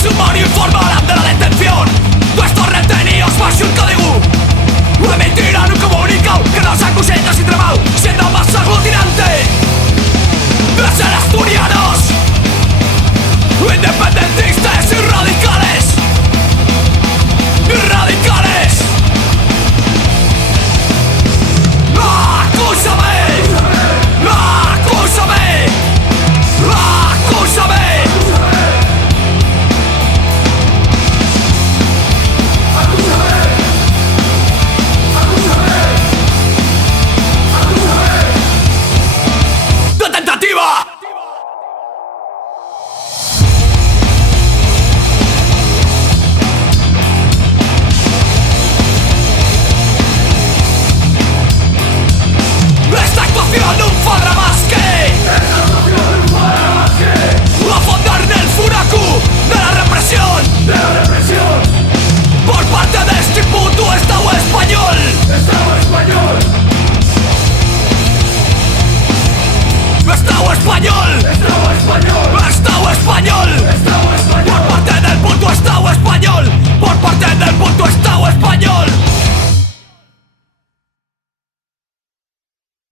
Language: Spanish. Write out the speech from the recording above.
sumario informarán de la detención de estos retenidos bajo un código. Emitirán un comunicado que nos acusen sin trabajo, siendo más aglutinante de ser asturianos, independentistas y radicales. Radicales. Acúsame. Acúsame. Acúsame. ¡De tentativa! Esta actuación no farà más que afondar en el furacu de la represión.